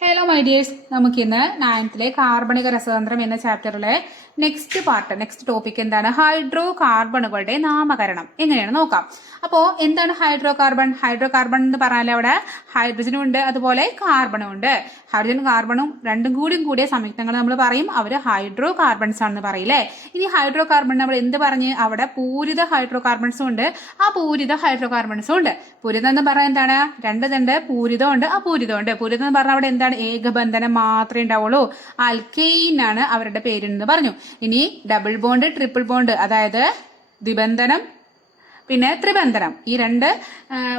Hello my dears നമുക്കിന്ന് നയൻത്തിലെ കാർബണിക രസതന്ത്രം എന്ന ചാപ്റ്ററിലെ നെക്സ്റ്റ് പാർട്ട് നെക്സ്റ്റ് ടോപ്പിക് എന്താണ്? ഹൈഡ്രോ കാർബണുകളുടെ നാമകരണം. എങ്ങനെയാണ് നോക്കാം. അപ്പോൾ എന്താണ് ഹൈഡ്രോ കാർബൺ ഹൈഡ്രോ കാർബൺ എന്ന് പറഞ്ഞാൽ അവിടെ ഹൈഡ്രജനും ഉണ്ട് അതുപോലെ കാർബണും ഉണ്ട്. ഹൈഡ്രജനും കാർബണും രണ്ടും കൂടിയും കൂടിയ സംയുക്തങ്ങൾ നമ്മൾ പറയും. അവർ ഹൈഡ്രോ കാർബൺസ് ആണെന്ന് പറയില്ലേ ഇനി ഹൈഡ്രോ കാർബൺ നമ്മൾ എന്ത് പറഞ്ഞ്? അവിടെ പൂരിത ഹൈഡ്രോ കാർബൺസും ഉണ്ട്. ആ പൂരിത ഹൈഡ്രോ കാർബൺസും ഉണ്ട്. പൂരിതം എന്ന് പറഞ്ഞാൽ എന്താണ്? രണ്ട് രണ്ട് പൂരിതമുണ്ട് ഉണ്ട് പൂരിതമുണ്ട് ഉണ്ട്. പൂരിതം എന്ന് പറഞ്ഞാൽ അവിടെ എന്താണ്? ഏകബന്ധനം മാത്രമേ ഉണ്ടാവുള്ളൂ. അൽക്കെയിൻ ആണ് അവരുടെ പേരെന്ന് പറഞ്ഞു. ഇനി ഡബിൾ ബോണ്ട് ട്രിപ്പിൾ ബോണ്ട് അതായത് ദ്വിബന്ധനം പിന്നെ ത്രിബന്ധനം. ഈ രണ്ട്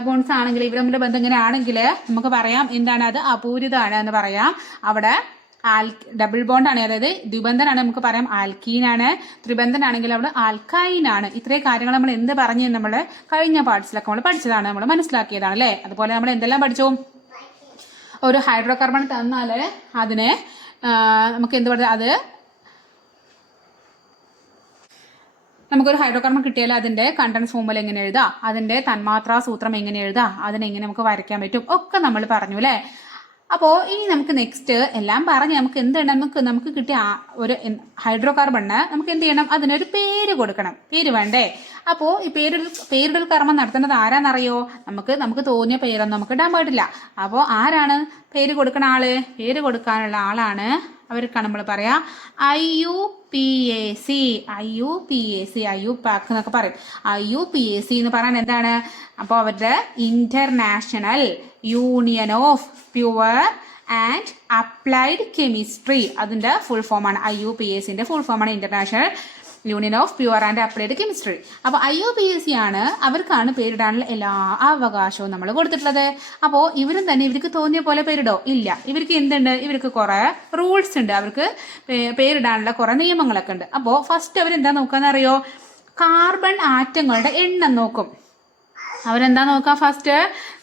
ബോൺസ് ആണെങ്കിൽ ഇവർ തമ്മിലെ ബന്ധം ഇങ്ങനെ ആണെങ്കിൽ നമുക്ക് പറയാം എന്താണ് അത്? അപൂരിതാണ് എന്ന് പറയാം. അവിടെ ആൽ ഡബിൾ ബോണ്ട് ആണ്. അതായത് ദ്വിബന്ധനാണ് നമുക്ക് പറയാം. ആൽക്കീനാണ് ത്രിബന്ധനാണെങ്കിൽ അവിടെ ആൽക്കൈനാണ് ഇത്രയും കാര്യങ്ങൾ നമ്മൾ എന്ത് പറഞ്ഞു നമ്മൾ കഴിഞ്ഞ പാർട്സിലൊക്കെ നമ്മൾ പഠിച്ചതാണ്. നമ്മൾ മനസ്സിലാക്കിയതാണ് അല്ലേ? അതുപോലെ നമ്മൾ എന്തെല്ലാം പഠിച്ചു? ഒരു ഹൈഡ്രോ കാർബൺ തന്നാൽ അതിനെ നമുക്ക് എന്ത് പറയുക അത് നമുക്കൊരു ഹൈഡ്രോ കാർബൺ കിട്ടിയാൽ അതിന്റെ കണ്ടൻസ് ഫോമുല എങ്ങനെ എഴുതാം? അതിന്റെ തന്മാത്രാ സൂത്രം എങ്ങനെ എഴുതാം? അതിനെങ്ങനെ നമുക്ക് വരയ്ക്കാൻ പറ്റും? ഒക്കെ നമ്മൾ പറഞ്ഞു അല്ലേ അപ്പോൾ ഇനി നമുക്ക് നെക്സ്റ്റ് എല്ലാം പറഞ്ഞ് നമുക്ക് എന്ത് ചെയ്യണം നമുക്ക് നമുക്ക് കിട്ടിയ ഒരു ഹൈഡ്രോ കാർബണിന് നമുക്ക് എന്ത് ചെയ്യണം? അതിനൊരു പേര് കൊടുക്കണം. പേര് വേണ്ടേ? അപ്പോൾ ഈ പേരിടൽ പേരിടൽ കർമ്മം നടത്തേണ്ടത് ആരാന്നറിയോ? നമുക്ക് നമുക്ക് തോന്നിയ പേരൊന്നും നമുക്ക് ഇടാൻ പാടില്ല. അപ്പോൾ ആരാണ് പേര് കൊടുക്കുന്ന ആൾ? പേര് കൊടുക്കാനുള്ള ആളാണ് അവർക്കാണ് നമ്മൾ പറയാ I U P A C. I U P A C I U pac എന്നൊക്കെ പറയും. I U P A C എന്ന് പറയാൻ എന്താണ്? അപ്പോൾ അവരുടെ international union of pure and applied chemistry അതിന്റെ ഫുൾ ഫോമാണ് ഐ യു പി എ സിന്റെ ഫുൾ ഫോമാണ് international union of pure and applied chemistry അപ്പോൾ I O P S C ആണ് അവർക്കാണ് പേരിടാനുള്ള എല്ലാ അവകാശവും നമ്മൾ കൊടുത്തിട്ടുള്ളത്. അപ്പോൾ ഇവരും തന്നെ ഇവർക്ക് തോന്നിയ പോലെ പേരിടോ? ഇല്ല. ഇവർക്ക് എന്തുണ്ട്? ഇവർക്ക് കുറേ റൂൾസ് ഉണ്ട്. അവർക്ക് പേരിടാനുള്ള കുറേ നിയമങ്ങളൊക്കെ ഉണ്ട്. അപ്പോൾ ഫസ്റ്റ് അവരെന്താ നോക്കുകയെന്നറിയോ കാർബൺ ആറ്റങ്ങളുടെ എണ്ണം നോക്കും. അവരെന്താ നോക്കുക ഫസ്റ്റ്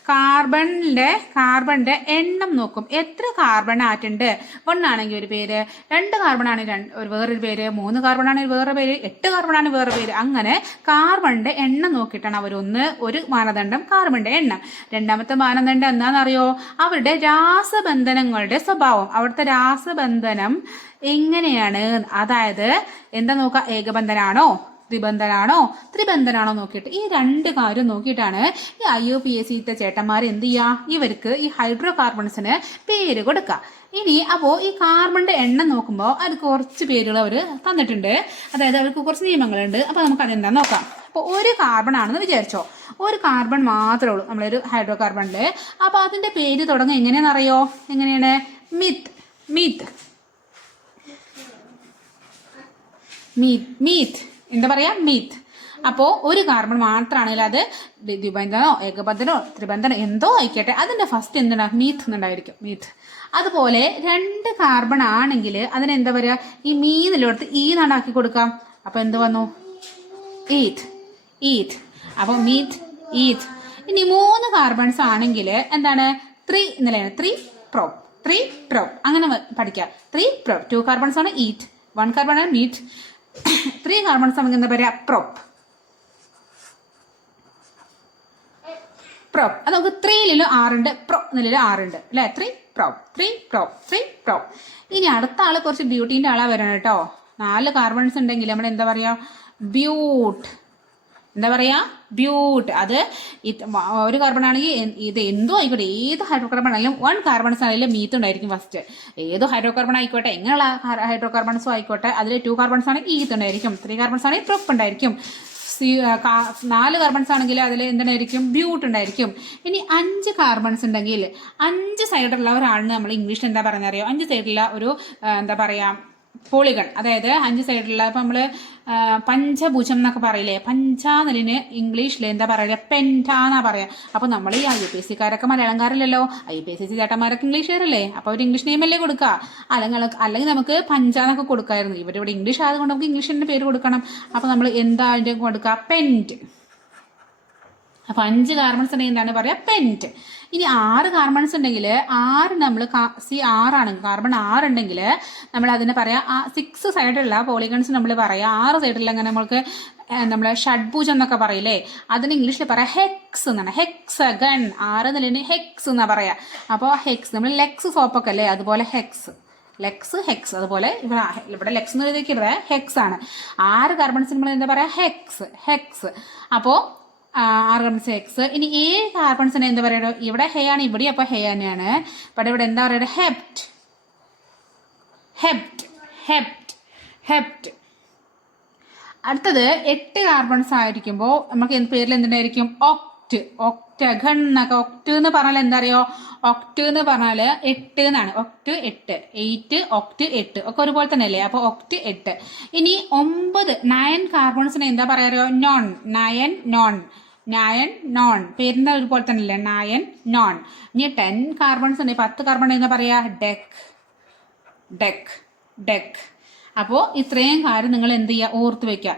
കാർബണിന്റെ കാർബണിന്റെ എണ്ണം നോക്കും. എത്ര കാർബൺ ആറ്റുണ്ട്? ഒന്നാണെങ്കിൽ ഒരു പേര് രണ്ട് കാർബൺ രണ്ട് ഒരു വേറൊരു പേര് മൂന്ന് കാർബൺ ആണെങ്കിൽ വേറെ പേര് എട്ട് കാർബൺ ആണെങ്കിൽ വേറെ പേര്. അങ്ങനെ കാർബണിന്റെ എണ്ണം നോക്കിയിട്ടാണ് അവർ ഒന്ന് ഒരു മാനദണ്ഡം കാർബണിന്റെ എണ്ണം. രണ്ടാമത്തെ മാനദണ്ഡം എന്താണെന്നറിയോ? അവരുടെ രാസബന്ധനങ്ങളുടെ സ്വഭാവം. അവിടുത്തെ രാസബന്ധനം എങ്ങനെയാണ്? അതായത് എന്താ നോക്കുക? ഏകബന്ധനാണോ? ത്രിബന്ധനാണോ? ത്രിബന്ധനാണോ നോക്കിയിട്ട്. ഈ രണ്ട് കാര്യം നോക്കിയിട്ടാണ് ഈ ഐ ഒ പി എസ് സിത്തെ ചേട്ടന്മാർ എന്ത് ചെയ്യുക ഇവർക്ക് ഈ ഹൈഡ്രോ കാർബൺസിന് പേര് കൊടുക്കുക ഇനി അപ്പോൾ ഈ കാർബണിന്റെ എണ്ണം നോക്കുമ്പോൾ അത് കുറച്ച് പേരുകൾ അവർ തന്നിട്ടുണ്ട്. അതായത് അവർക്ക് കുറച്ച് നിയമങ്ങളുണ്ട്. അപ്പോൾ നമുക്ക് അതെന്താ നോക്കാം. അപ്പോൾ ഒരു കാർബൺ ആണെന്ന് വിചാരിച്ചോ. ഒരു കാർബൺ മാത്രമേ ഉള്ളൂ. നമ്മളൊരു ഹൈഡ്രോ കാർബണിൽ അപ്പോൾ അതിന്റെ പേര് തുടങ്ങുക എങ്ങനെയാണെന്നറിയോ എങ്ങനെയാണ്? Meth meth. മീത്ത്. മീത്ത്. എന്താ പറയാ? മീത്ത് അപ്പോൾ ഒരു കാർബൺ മാത്രമാണെങ്കിൽ അത് ദ്വി- ദ്വിബന്ധനോ ഏകബന്ധനോ ത്രിബന്ധനോ എന്തോ ആയിക്കോട്ടെ. അതിന്റെ ഫസ്റ്റ് എന്താണ് മീത്ത് എന്നുണ്ടായിരിക്കും. മീത്ത് അതുപോലെ രണ്ട് കാർബൺ ആണെങ്കിൽ അതിനെന്താ പറയുക ഈ മീന്നിലോടത്ത് ഈ നാടാക്കി കൊടുക്കാം. അപ്പോൾ എന്ത് വന്നു? ഈത്ത് ഈത്ത് അപ്പോൾ മീത്ത് ഈത്ത് ഇനി മൂന്ന് കാർബൺസ് ആണെങ്കിൽ എന്താണ്? ത്രീ എന്നല്ലേ ത്രീ പ്രോ ത്രീ പ്രോ അങ്ങനെ പഠിക്കാം. ത്രീ പ്രോ ടു കാർബൺസ് ആണ് ഈറ്റ് വൺ കാർബൺ ആണ് മീറ്റ് ത്രീ കാർബൺസ് നമുക്ക് എന്താ പറയുക പ്രൊപ്പ് പ്രോപ്പ് അത് നമുക്ക് ത്രീയിലും ആറുണ്ട് പ്രോ എന്നതിലും ആറുണ്ട് അല്ലേ? Three prop three prop three prop ഇനി അടുത്ത ആൾ കുറച്ച് ബ്യൂട്ടീന്റെ ആളാ വരണം കേട്ടോ. നാല് കാർബൺസ് ഉണ്ടെങ്കിൽ നമ്മൾ എന്താ പറയുക ബ്യൂട്ട് എന്താ പറയാ? ബ്യൂട്ട് അത് ഒരു കാർബൺ ആണെങ്കിൽ ഇത് എന്തോ ആയിക്കോട്ടെ ഏത് ഹൈഡ്രോ കാർബൺ ആണെങ്കിലും വൺ കാർബൺസ് ആണെങ്കിലും മീത്ത് ഉണ്ടായിരിക്കും ഫസ്റ്റ് ഏത് ഹൈഡ്രോ കാർബൺ ആയിക്കോട്ടെ എങ്ങനെയുള്ള ഹൈഡ്രോ കാർബൺസും ആയിക്കോട്ടെ അതിൽ ടു കാർബൺസ് ആണെങ്കിൽ ഈത്ത് ഉണ്ടായിരിക്കും ത്രീ കാർബൺസ് ആണെങ്കിൽ പ്രൊപ്പ് ഉണ്ടായിരിക്കും സി നാല് കാർബൺസ് ആണെങ്കിൽ അതിൽ എന്തുണ്ടായിരിക്കും ബ്യൂട്ട് ഉണ്ടായിരിക്കും. ഇനി അഞ്ച് കാർബൺസ് ഉണ്ടെങ്കിൽ അഞ്ച് സൈഡുള്ള ഒരാളിന് നമ്മൾ ഇംഗ്ലീഷിൽ എന്താ പറയുന്നറിയോ അഞ്ച് സൈഡുള്ള ഒരു എന്താ പറയുക പോളിഗൺ അതായത് അഞ്ച് സൈഡിലുള്ള ഇപ്പം നമ്മൾ പഞ്ചഭുജം എന്നൊക്കെ പറയില്ലേ? പഞ്ചാന്നലിന് ഇംഗ്ലീഷിൽ എന്താ പറയുക പെന്റാന്നാ പറയാ. അപ്പോൾ നമ്മൾ ഈ ഐ പി എസ് സിക്കാരൊക്കെ മലയാളംകാരല്ലല്ലോ. ഐ പി എസ് സി ചേട്ടന്മാരൊക്കെ ഇംഗ്ലീഷുകാരല്ലേ അപ്പോൾ അവർ ഇംഗ്ലീഷ് നെയിമല്ലേ കൊടുക്കുക അല്ലെങ്കിൽ അല്ലെങ്കിൽ നമുക്ക് പഞ്ചാന്നൊക്കെ കൊടുക്കായിരുന്നു. ഇവരിവിടെ ഇംഗ്ലീഷ് ആയതുകൊണ്ട് നമുക്ക് ഇംഗ്ലീഷിന്റെ പേര് കൊടുക്കണം. അപ്പോൾ നമ്മൾ എന്താ കൊടുക്കുക പെന്റ് അപ്പൊ അഞ്ച് കാർബൺസ് ഉണ്ടെങ്കിൽ എന്താണ് പറയാ? പെന്റ് ഇനി ആറ് കാർബൺസ് ഉണ്ടെങ്കിൽ ആറ് നമ്മൾ സി ആറാണ് കാർബൺ ആറ് ഉണ്ടെങ്കിൽ നമ്മൾ അതിനെ പറയാ ആ സിക്സ് സൈഡുള്ള പോളിഗൺസ് നമ്മൾ പറയാം. ആറ് സൈഡിലുള്ള അങ്ങനെ നമ്മൾക്ക് നമ്മളെ ഷഡ്ഭുജം എന്നൊക്കെ പറയില്ലേ? അതിന് ഇംഗ്ലീഷിൽ പറയാം ഹെക്സ് എന്നാണ്. ഹെക്സഗൺ ആറ് നിലയിൽ ഹെക്സ് എന്നാ പറയാ. അപ്പോൾ ഹെക്സ് നമ്മൾ ലെക്സ് സോപ്പൊക്കെ അല്ലേ? അതുപോലെ ഹെക്സ് ലെക്സ് ഹെക്സ് അതുപോലെ ഇവിടെ ഇവിടെ ലെക്സ് എന്ന് എഴുതിയൊക്കെ ഇവിടെ ഹെക്സ് ആണ്. ആറ് കാർബൺസ് നമ്മൾ എന്താ പറയാ? ഹെക്സ് ഹെക്സ് അപ്പോൾ ആറ് കാർബൺസ് എക്സ് ഇനി ഏ കാർബൺസിന് എന്താ പറയുക ഇവിടെ ഹേ ആണ് ഇവിടെ അപ്പോൾ ഹേ തന്നെയാണ്. ബട്ട് ഇവിടെ എന്താ പറയുക ഹെപ്റ്റ് ഹെപ്റ്റ് ഹെപ്റ്റ് ഹെപ്റ്റ് അടുത്തത് എട്ട് കാർബൺസ് ആയിരിക്കുമ്പോൾ നമുക്ക് എന്ത് പേരിൽ എന്തുണ്ടായിരിക്കും? ഒക്ട് ഒക്ടഗൺ എന്നൊക്കെ ഒക്ട് എന്ന് പറഞ്ഞാൽ എന്താ അറിയോ ഒക്ട് എന്ന് പറഞ്ഞാൽ എട്ട് എന്നാണ്. ഒക്ട് എട്ട്. എയ്റ്റ് ഒക്ട് എട്ട്. ഒക്കെ ഒരുപോലെ തന്നെ അല്ലേ അപ്പോൾ ഒക്ട് എട്ട്. ഇനി ഒമ്പത് നയൻ കാർബൺസിനെ എന്താ പറയാറിയോ? Non nine non nine non പേരിന്റെ ഒരുപോലെ തന്നെ അല്ലേ നയൻ നോൺ ഇനി ടെൻ കാർബൺസ് ഉണ്ട്. പത്ത് കാർബൺ എന്താ പറയാ ഡെക്ക് ഡെക്ക് ഡെക്ക് അപ്പോൾ ഇത്രയും കാര്യം നിങ്ങൾ എന്ത് ചെയ്യുക ഓർത്ത് വെക്കുക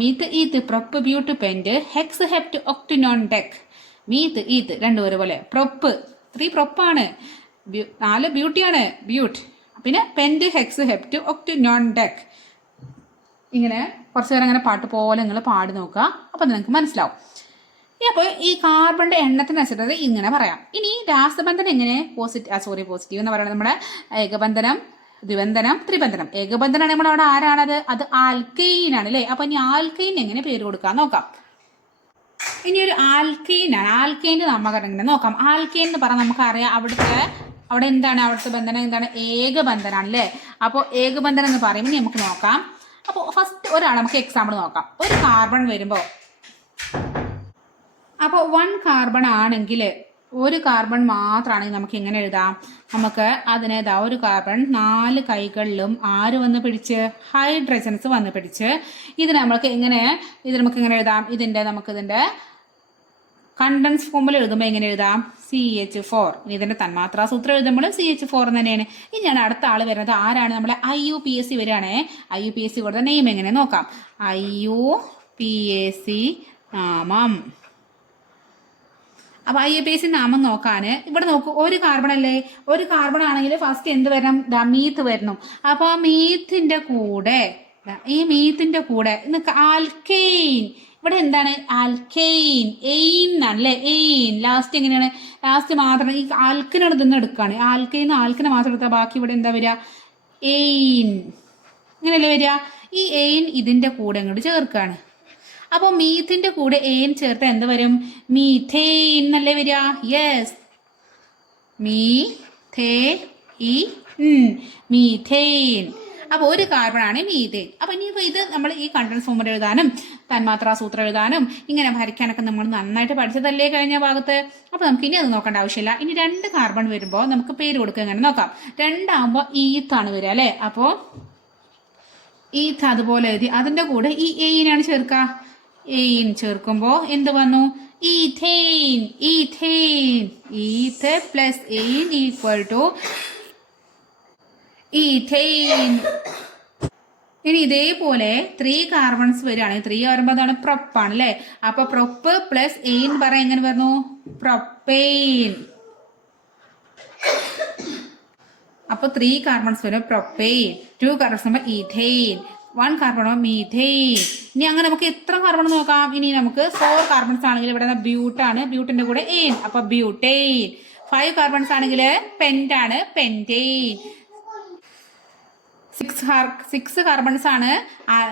meth eth prop but pent hex hept oct non dec meth eth രണ്ടും ഒരുപോലെ. പ്രൊപ്പ് ത്രീ പ്രൊപ്പാണ് നാല് ബ്യൂട്ടിയാണ് ബ്യൂട്ട് പിന്നെ pent hex hept oct non dec ഇങ്ങനെ കുറച്ച് നേരം അങ്ങനെ പാട്ട് പോലെ നിങ്ങൾ പാടി നോക്കുക. അപ്പോൾ നിങ്ങൾക്ക് മനസ്സിലാവും. അപ്പോൾ ഈ കാർബണിന്റെ എണ്ണത്തിനനുസരിച്ച് ഇങ്ങനെ പറയാം. ഇനി രാസബന്ധനം എങ്ങനെ? പോസിറ്റീവ് സോറി പോസിറ്റീവ് എന്ന് പറയുന്നത് നമ്മുടെ ഏകബന്ധനം ദ്വിബന്ധനം ത്രിബന്ധനം. ഏകബന്ധനാണ് നമ്മുടെ അവിടെ ആരാണത്? അത് ആൽക്കൈൻ ആണ് അല്ലേ? അപ്പൊ ഇനി ആൽക്കൈൻ എങ്ങനെ പേര് കൊടുക്കാൻ നോക്കാം. ഇനി ഒരു ആൽക്കൈൻ ആണ്. ആൽക്കൈന്റെ നാമകരണം നോക്കാം. ആൽക്കൈൻ എന്ന് പറഞ്ഞാൽ നമുക്കറിയാം അവിടുത്തെ അവിടെ എന്താണ്? അവിടുത്തെ ബന്ധനം എന്താണ്? ഏകബന്ധനാണ് അല്ലേ? അപ്പോൾ ഏകബന്ധനം എന്ന് പറയുമ്പോൾ നമുക്ക് നോക്കാം. അപ്പോൾ ഫസ്റ്റ് ഒരാൾ നമുക്ക് എക്സാമ്പിൾ നോക്കാം. ഒരു കാർബൺ വരുമ്പോൾ അപ്പോൾ വൺ കാർബൺ ആണെങ്കിൽ ഒരു കാർബൺ മാത്രമാണെങ്കിൽ നമുക്ക് എങ്ങനെ എഴുതാം. നമുക്ക് അതിനെ ഇതാ ഒരു കാർബൺ നാല് കൈകളിലും ആര് വന്ന് പിടിച്ച്? ഹൈഡ്രജൻസ് വന്ന് പിടിച്ച്. ഇത് നമുക്ക് എങ്ങനെ ഇത് നമുക്ക് എങ്ങനെ എഴുതാം. ഇതിന്റെ നമുക്കിതിന്റെ കണ്ടൻസ് ഫോമിൽ എഴുതുമ്പോൾ എങ്ങനെ എഴുതാം? സി എച്ച് ഫോർ ഇതിന്റെ തന്മാത്രാ സൂത്രം എഴുതുമ്പോൾ സി എച്ച് ഫോർ തന്നെയാണ്. ഇനി ഞാൻ അടുത്ത ആൾ വരുന്നത് ആരാണ്? നമ്മളെ I U P S C വരികയാണേ. I U P S C കൊടുത്ത നെയിം എങ്ങനെ നോക്കാം? I U P S C നാമം. അപ്പോൾ ഐ എ പി എസ് നാമം നോക്കാൻ ഇവിടെ നോക്കൂ ഒരു കാർബൺ അല്ലേ? ഒരു കാർബൺ ആണെങ്കിൽ ഫസ്റ്റ് എന്ത് വരണം? ദാ മീത്ത് വരണം. അപ്പോൾ ആ മീത്തിന്റെ കൂടെ ഈ മീത്തിന്റെ കൂടെ ആൽക്കെയിൻ ഇവിടെ എന്താണ്? ആൽക്കെയിൻ എയിൻ അല്ലേ? എയിൻ ലാസ്റ്റ് എങ്ങനെയാണ്? ലാസ്റ്റ് മാത്രം ഈ ആൽക്കിനോട് ഇതൊന്നും എടുക്കുകയാണ് ആൽക്കെയിൻ ആൽക്കിനെ മാത്രം എടുത്താൽ ബാക്കി ഇവിടെ എന്താ വരിക? എയിൻ ഇങ്ങനെയല്ലേ വരിക? ഈ എയിൻ ഇതിന്റെ കൂടെ അങ്ങോട്ട് ചേർക്കുകയാണ് അപ്പോൾ മീത്തിന്റെ കൂടെ ഏൻ ചേർത്ത് എന്ത് വരും? മീഥേൻ എന്നല്ലേ വരിക? യെസ് മീ തേ ഇ മീഥേൻ. അപ്പോൾ ഒരു കാർബൺ ആണ് മീതേൻ അപ്പോൾ ഇനിയിപ്പോൾ ഇത് നമ്മൾ ഈ കണ്ടൻസ് ഫോമിൽ എഴുതാനും തന്മാത്രാ സൂത്രം എഴുതാനും ഇങ്ങനെ ഭരിക്കാനൊക്കെ നമ്മൾ നന്നായിട്ട് പഠിച്ചതല്ലേ കഴിഞ്ഞ ഭാഗത്ത്? അപ്പോൾ നമുക്ക് ഇനി അത് നോക്കേണ്ട ആവശ്യമില്ല. ഇനി രണ്ട് കാർബൺ വരുമ്പോൾ നമുക്ക് പേര് കൊടുക്കുക എങ്ങനെ നോക്കാം. രണ്ടാകുമ്പോൾ ഈത്താണ് വരിക അല്ലേ? അപ്പോൾ ഈത്ത് അതുപോലെ എഴുതി അതിന്റെ കൂടെ ഈ എയിനാണ് ചേർക്കുക. എയിൻ ചേർക്കുമ്പോൾ എന്ത് വന്നു? Ethane ethane eth plus ane equal to ethane ഇനി ഇതേപോലെ ത്രീ കാർബൺസ് വരികയാണെങ്കിൽ ത്രീ വരുമ്പോൾ അതാണ് പ്രൊപ്പാണ് അല്ലേ? അപ്പൊ പ്രൊപ്പ് പ്ലസ് എയിൻ പറയാൻ എങ്ങനെ വരുന്നു? പ്രൊപ്പെയിൻ അപ്പൊ ത്രീ കാർബൺസ് വരും പ്രൊപ്പെയിൻ ടു കാർബൺസ് വരുമ്പോൾ ഈഥെയിൻ വൺ കാർബൺ മീഥെയിൻ ഇനി അങ്ങനെ നമുക്ക് എത്ര കാർബൺ നോക്കാം? ഇനി നമുക്ക് ഫോർ കാർബൺസ് ആണെങ്കിൽ ഇവിടെ ബ്യൂട്ടാണ് ബ്യൂട്ടിന്റെ കൂടെ എയിൻ അപ്പൊ ബ്യൂട്ടെയിൻ ഫൈവ് കാർബൺസ് ആണെങ്കിൽ പെന്റാണ് പെന്റെയിൻ സിക്സ് സിക്സ് കാർബൺസ് ആണ്.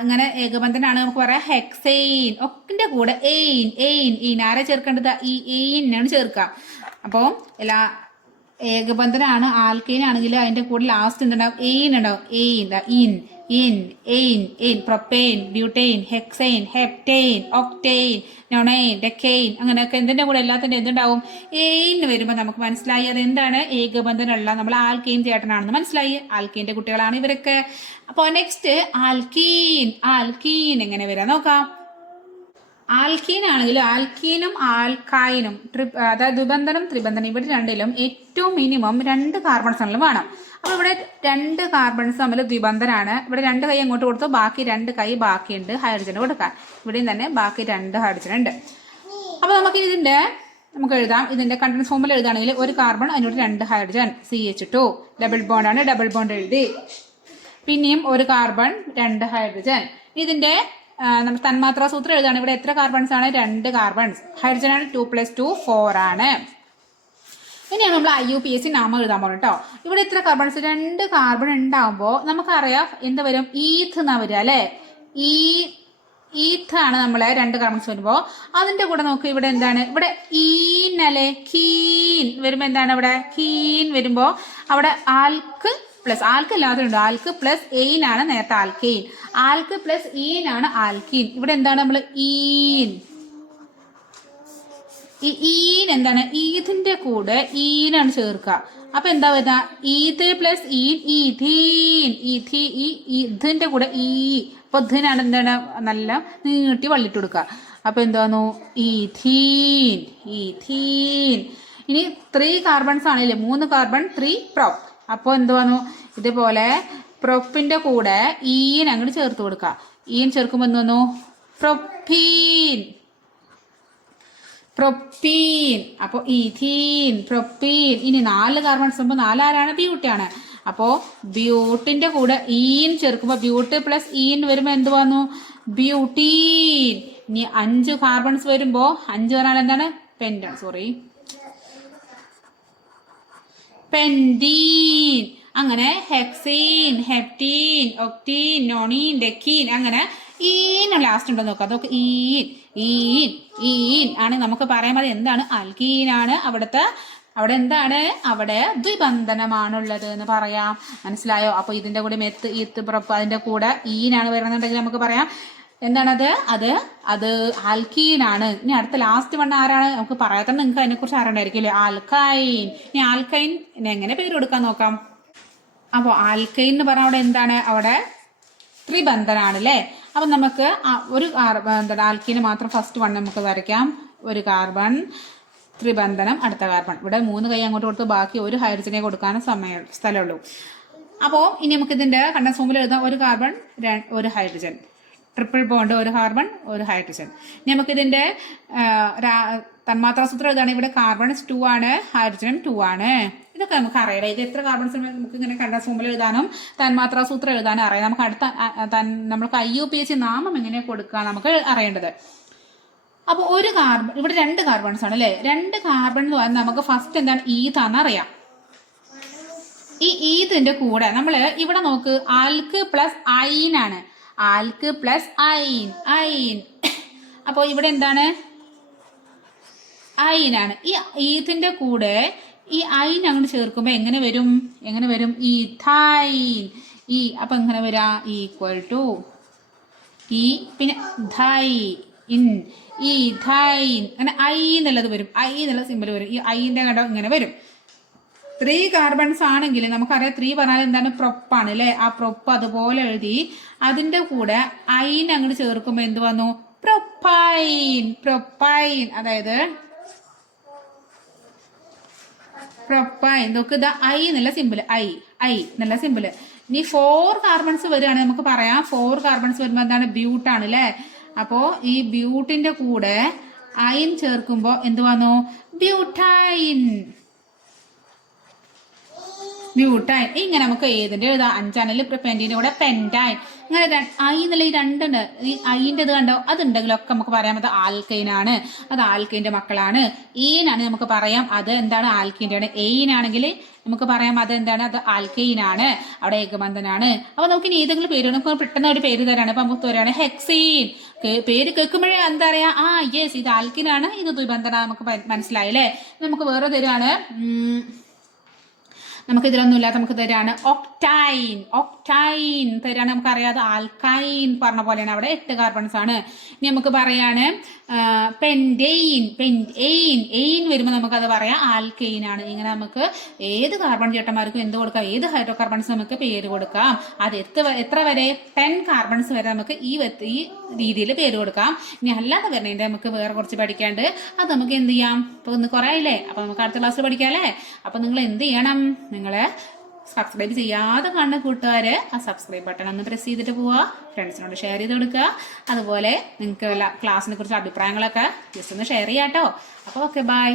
അങ്ങനെ ഏകബന്ധനാണ് നമുക്ക് പറയാം ഹെക്സെയിൻ ഒക്കിന്റെ കൂടെ എയിൻ എയിൻ ഈൻ ആരെ ചേർക്കേണ്ടത്? ഈ എയിനാണ് ചേർക്കുക അപ്പോൾ എല്ലാ ഏകബന്ധനാണ് ആൽക്കെയിൻ ആണെങ്കിൽ അതിന്റെ കൂടെ ലാസ്റ്റ് എന്തുണ്ടാവും? എയിൻ ഉണ്ടാവും. Ane in in ane ane propane butane hexane heptane octane nonane decane അങ്ങനെയൊക്കെ എന്തിന്റെ കൂടെ എല്ലാത്തിന്റെ എന്തുണ്ടാവും? എയിൻ വരുമ്പോൾ നമുക്ക് മനസ്സിലായി അത് എന്താണ്? ഏകബന്ധനമുള്ള നമ്മൾ ആൽക്കെയിൻ ചേട്ടനാണെന്ന് മനസ്സിലായി. ആൽക്കെയിന്റെ കുട്ടികളാണ് ഇവരൊക്കെ. അപ്പോൾ നെക്സ്റ്റ് ആൽക്കീൻ ആൽക്കീൻ എങ്ങനെ വരാം? നോക്കാം. ആൽക്കീൻ ആണെങ്കിൽ ആൽക്കീനും ആൽക്കായിനും അതായത് ദ്വിബന്ധനം ത്രിബന്ധനം ഇവിടെ രണ്ടിലും ഏറ്റവും മിനിമം രണ്ട് കാർബൺസ് സണലും വേണം. അപ്പോൾ ഇവിടെ രണ്ട് കാർബൺസ് തമ്മിൽ ദ്വിബന്ധനാണ് ഇവിടെ രണ്ട് കൈ അങ്ങോട്ട് കൊടുത്തു ബാക്കി രണ്ട് കൈ ബാക്കിയുണ്ട് ഹൈഡ്രജൻ കൊടുക്കാൻ. ഇവിടെയും തന്നെ ബാക്കി രണ്ട് ഹൈഡ്രജൻ ഉണ്ട്. അപ്പോൾ നമുക്ക് ഇതിന്റെ നമുക്ക് എഴുതാം. ഇതിന്റെ കണ്ടൻസ് ഫോമിൽ എഴുതുകയാണെങ്കിൽ ഒരു കാർബൺ അതിനോട് രണ്ട് hydrogen C H two double bond ആണ് ഡബിൾ ബോണ്ട് എഴുതി. പിന്നെയും ഒരു കാർബൺ രണ്ട് ഹൈഡ്രജൻ ഇതിന്റെ നമ്മൾ തന്മാത്രാ സൂത്രം എഴുതാണ് ഇവിടെ എത്ര കാർബൺസ് ആണ്? രണ്ട് കാർബൺസ് ഹൈഡ്രജൻ ആണ് ടു പ്ലസ് ടു ഫോർ ആണ്. ഇനിയാണ് നമ്മൾ I U P S C നാമം എഴുതാൻ പോകുന്നത് കേട്ടോ ഇവിടെ ഇത്ര കാർബൺസ് രണ്ട് കാർബൺ ഉണ്ടാകുമ്പോൾ നമുക്കറിയാം എന്ത് വരും? ഈത്ത് എന്നാ വരിക അല്ലേ? ഈ ഈത്ത് ആണ് നമ്മളെ രണ്ട് കാർബൺസ് വരുമ്പോൾ അതിന്റെ കൂടെ നോക്ക് ഇവിടെ എന്താണ്? ഇവിടെ ഈൻ അല്ലേ? കീൻ വരുമ്പോൾ എന്താണ് ഇവിടെ കീൻ വരുമ്പോൾ അവിടെ ആൽക്ക് പ്ലസ് ആൽക്ക് ഇല്ലാതെ ഉണ്ട്. ആൽക്ക് പ്ലസ് എയിൻ ആണ് നേരത്തെ ആൽക്കെയിൻ ആൽക്ക് പ്ലസ് ഈൻ ആണ് ആൽക്കീൻ ഇവിടെ എന്താണ് നമ്മൾ ഈൻ ഈ ഈൻ എന്താണ്? ഈദിന്റെ കൂടെ ഈനാണ് ചേർക്കുക. അപ്പൊ എന്താ വരുക? ഈത് പ്ലസ് ഈൻ ഈഥീൻ ഈഥി ഈ ഇതിന്റെ കൂടെ ഈ. അപ്പൊ ഇതിനാണ് എന്താണ്? നല്ല നീട്ടി വള്ളിട്ട് കൊടുക്കുക. അപ്പൊ എന്താന്നു? ഈഥീൻ ഈഥീൻ ഇനി ത്രീ കാർബൺസ് ആണല്ലേ? മൂന്ന് കാർബൺ ത്രീ പ്രൊപ്പ് അപ്പോൾ എന്തുവാന്നു? ഇതുപോലെ പ്രൊപ്പിന്റെ കൂടെ ഈൻ അങ്ങോട്ട് ചേർത്ത് കൊടുക്കുക. ഈൻ ചേർക്കുമ്പോൾ എന്ത് വന്നു പ്രൊപ്പീൻ പ്രൊപ്പീൻ. അപ്പോൾ ഈഥീൻ പ്രൊപ്പീൻ. ഇനി നാല് കാർബൺസ് മുമ്പ് നാലാരാണ്? ബ്യൂട്ടാണ്. അപ്പോൾ ബ്യൂട്ടിന്റെ കൂടെ ഈൻ ചേർക്കുമ്പോൾ ബ്യൂട്ട് പ്ലസ് ഈൻ വരുമ്പോൾ എന്ത് വന്നു? ബ്യൂട്ടീൻ. ഇനി അഞ്ച് കാർബൺസ് വരുമ്പോൾ അഞ്ച് പറഞ്ഞാൽ എന്താണ്? പെൻഡൺ സോറി പെൻഡീൻ അങ്ങനെ ഹെക്സീൻ ഹെപ്റ്റീൻ ഒക്ടീൻ നോണീൻ ഡെക്കീൻ. അങ്ങനെ ഈൻ ലാസ്റ്റ് ഉണ്ടോ നോക്കാം. അതൊക്കെ ഈൻ. ഈൻ ഈൻ ആണ് നമുക്ക് പറയാൻ മതി എന്താണ്? ആണ് അവിടുത്തെ അവിടെ എന്താണ്? അവിടെ ദ്വിബന്ധനമാണുള്ളത് എന്ന് പറയാം. മനസ്സിലായോ? അപ്പൊ ഇതിന്റെ കൂടെ മെത്ത് ഈത്ത് പുറപ്പ് അതിന്റെ കൂടെ ഈനാണ് വരുന്നുണ്ടെങ്കിൽ നമുക്ക് പറയാം. എന്താണത് അത്? അത് ആൽക്കീൻ ആണ്. ഇനി അടുത്ത ലാസ്റ്റ് വണ്ണ ആരാണ്? നമുക്ക് പറയാത്ത നിങ്ങൾക്ക് അതിനെക്കുറിച്ച് അറിയണ്ടായിരിക്കും അല്ലേ? ആൽക്കൈൻ. ഇനി ആൽക്കൈൻ എങ്ങനെ പേര് കൊടുക്കാൻ നോക്കാം? അപ്പോൾ ആൽക്കൈൻ എന്ന് പറഞ്ഞാൽ അവിടെ എന്താണ്? അവിടെ ത്രിബന്ധനാണ് അല്ലേ? അപ്പം നമുക്ക് ഒരു എന്താണ് ആൽക്കീന് മാത്രം ഫസ്റ്റ് വൺ നമുക്ക് വരയ്ക്കാം. ഒരു കാർബൺ ത്രിബന്ധനം അടുത്ത കാർബൺ. ഇവിടെ മൂന്ന് കൈ അങ്ങോട്ട് കൊടുത്ത് ബാക്കി ഒരു ഹൈഡ്രജനെ കൊടുക്കാനും സമയം സ്ഥലമുള്ളൂ. അപ്പോൾ ഇനി നമുക്ക് ഇതിന്റെ കണ്ടൻസ് ഫോമിൽ എഴുതാം. ഒരു കാർബൺ ഒരു ഹൈഡ്രജൻ. ട്രിപ്പിൾ ബോണ്ട് ഒരു കാർബൺ ഒരു ഹൈഡ്രജൻ. ഇനി നമുക്ക് ഇതിന്റെ തന്മാത്രാ സൂത്രം എഴുതാണ് ഇവിടെ കാർബൺ ടു ആണ് ഹൈഡ്രജൻ ടു ആണ്. ഇതൊക്കെ നമുക്ക് അറിയാം. ഇത് എത്ര കാർബൺസ് നമുക്ക് ഇങ്ങനെ കണ്ട സൂമിൽ എഴുതാനും തന്മാത്രാ സൂത്രം എഴുതാനും അറിയാം. നമുക്ക് അടുത്ത നമ്മൾക്ക് ഐ യു പി എസ് നാമം എങ്ങനെ കൊടുക്കുക നമുക്ക് അറിയേണ്ടത്. അപ്പോൾ ഒരു കാർബൺ ഇവിടെ രണ്ട് കാർബൺസ് ആണ് അല്ലേ? രണ്ട് കാർബൺ എന്ന് പറഞ്ഞാൽ നമുക്ക് ഫസ്റ്റ് എന്താണ്? ഈതാന്ന് അറിയാം. ഈ ഈതിന്റെ കൂടെ നമ്മൾ ഇവിടെ നോക്ക് ആൽക്ക് പ്ലസ് ഐൻ ആണ്. ആൽക്ക് പ്ലസ് ഐൻ ഐൻ അപ്പോൾ ഇവിടെ എന്താണ്? ഐനാണ് ഈ ഈതിന്റെ കൂടെ ഈ ഐൻ അങ്ങോട്ട് ചേർക്കുമ്പോൾ എങ്ങനെ വരും? എങ്ങനെ വരും? ഈ ധൈൻ ഈ അപ്പൊ എങ്ങനെ വരാ? ഈക്വൽ ടു ഈ പിന്നെ ധൈ ഇൻ. ഈ ധൈൻ അങ്ങനെ ഐ എന്നുള്ളത് വരും. ഐ എന്നുള്ള സിമ്പിൾ വരും. ഈ ഐന്റെ കണ്ടോ ഇങ്ങനെ വരും. ത്രീ കാർബൺസ് ആണെങ്കിൽ നമുക്കറിയാം ത്രീ പറഞ്ഞാൽ എന്താണ്? പ്രൊപ്പാണ് അല്ലേ? ആ പ്രൊപ്പ് അതുപോലെ എഴുതി അതിന്റെ കൂടെ ഐൻ അങ്ങോട്ട് ചേർക്കുമ്പോൾ എന്ത് വന്നു? പ്രൊപ്പൈൻ. പ്രൊപ്പൈൻ. അതായത് പ്രൊപ്പൈൻ നോക്ക് ഇത് ഐ എന്നുള്ള സിമ്പിൾ ഐ ഐ എന്നുള്ള സിമ്പിൾ ഇനി ഫോർ കാർബൺസ് വരികയാണെങ്കിൽ നമുക്ക് പറയാം. ഫോർ കാർബൺസ് വരുമ്പോൾ എന്താണ്? ബ്യൂട്ടാണ് അല്ലേ അപ്പോൾ ഈ ബ്യൂട്ടിന്റെ കൂടെ ഐൻ ചേർക്കുമ്പോൾ എന്ത് വന്നു? ബ്യൂട്ടൈൻ ബ്യൂട്ടൈൻ ഇങ്ങനെ നമുക്ക് ഏതിന്റെ എഴുതാം? അഞ്ചാണെങ്കിൽ പെന്റിന്റെ കൂടെ പെന്റൈൻ അങ്ങനെ ഐ എന്നുള്ള ഈ രണ്ടുണ്ട് ഈ ഐന്റെ ഇത് കണ്ടോ? അതുണ്ടെങ്കിലൊക്കെ നമുക്ക് പറയാം അത് ആൽക്കൈനാണ് അത് ആൽക്കൈന്റെ മക്കളാണ്. ഈനാണ് നമുക്ക് പറയാം. അത് എന്താണ്? ആൽക്കൈന്റെ ആണ്. എയിൻ ആണെങ്കിൽ നമുക്ക് പറയാം അത് എന്താണ്? അത് ആൽക്കൈനാണ് അവിടെ ഏകബന്ധനാണ്. അപ്പൊ നമുക്ക് ഇനി ഏതെങ്കിലും പേര് നമുക്ക് പെട്ടെന്ന് ഒരു പേര് തരാണ്. അപ്പൊ നമുക്ക് തരാണ് ഹെക്സീൻ പേര് കേൾക്കുമ്പോഴേ എന്താ പറയാ ആ യെസ് ഇത് ആൽക്കിനാണ് ഇത് ദുബന്ധന നമുക്ക് മനസ്സിലായില്ലേ? നമുക്ക് വേറെ തരാണ് ഉം, നമുക്ക് ഇതിലൊന്നും ഇല്ലാത്ത നമുക്ക് തരാണ് ഒക്ടൈൻ ഒക്ടൈൻ തരാണ് നമുക്ക് അറിയാതെ ആൽക്കൈൻ പറഞ്ഞ പോലെയാണ്. അവിടെ എട്ട് കാർബൺസ് ആണ്. ഇനി നമുക്ക് പറയാണ് പെൻഡെയിൻ പെൻഡെയിൻ എയിൻ വരുമ്പോൾ നമുക്കത് പറയാം ആൽക്കെയിൻ ആണ്. ഇങ്ങനെ നമുക്ക് ഏത് കാർബൺ ചേട്ടന്മാർക്കും എന്ത് കൊടുക്കാം? ഏത് ഹൈഡ്രോ കാർബൺസ് നമുക്ക് പേര് കൊടുക്കാം? അത് എത്ര എത്ര വരെ? ടെൻ കാർബൺസ് വരെ നമുക്ക് ഈ ഈ രീതിയിൽ പേര് കൊടുക്കാം. ഇനി അല്ലാതെ വരണേന്റെ നമുക്ക് വേറെ കുറച്ച് പഠിക്കാണ്ട് അത് നമുക്ക് എന്ത് ചെയ്യാം? ഇപ്പൊ ഒന്ന് കുറേ ആയില്ലേ അപ്പൊ നമുക്ക് അടുത്ത ക്ലാസ്സിൽ പഠിക്കാം അല്ലേ അപ്പൊ നിങ്ങൾ എന്ത് ചെയ്യണം? നിങ്ങൾ സബ്സ്ക്രൈബ് ചെയ്യാതെ കാണുന്ന കൂട്ടുകാർ ആ സബ്സ്ക്രൈബ് ബട്ടൺ ഒന്ന് പ്രസ് ചെയ്തിട്ട് പോവുക. ഫ്രണ്ട്സിനോട് ഷെയർ ചെയ്ത് കൊടുക്കുക. അതുപോലെ നിങ്ങൾക്ക് ക്ലാസ്സിനെ കുറിച്ച് അഭിപ്രായങ്ങളൊക്കെ ജസ്റ്റ് ഒന്ന് ഷെയർ ചെയ്യാം കേട്ടോ അപ്പോൾ ഓക്കെ ബൈ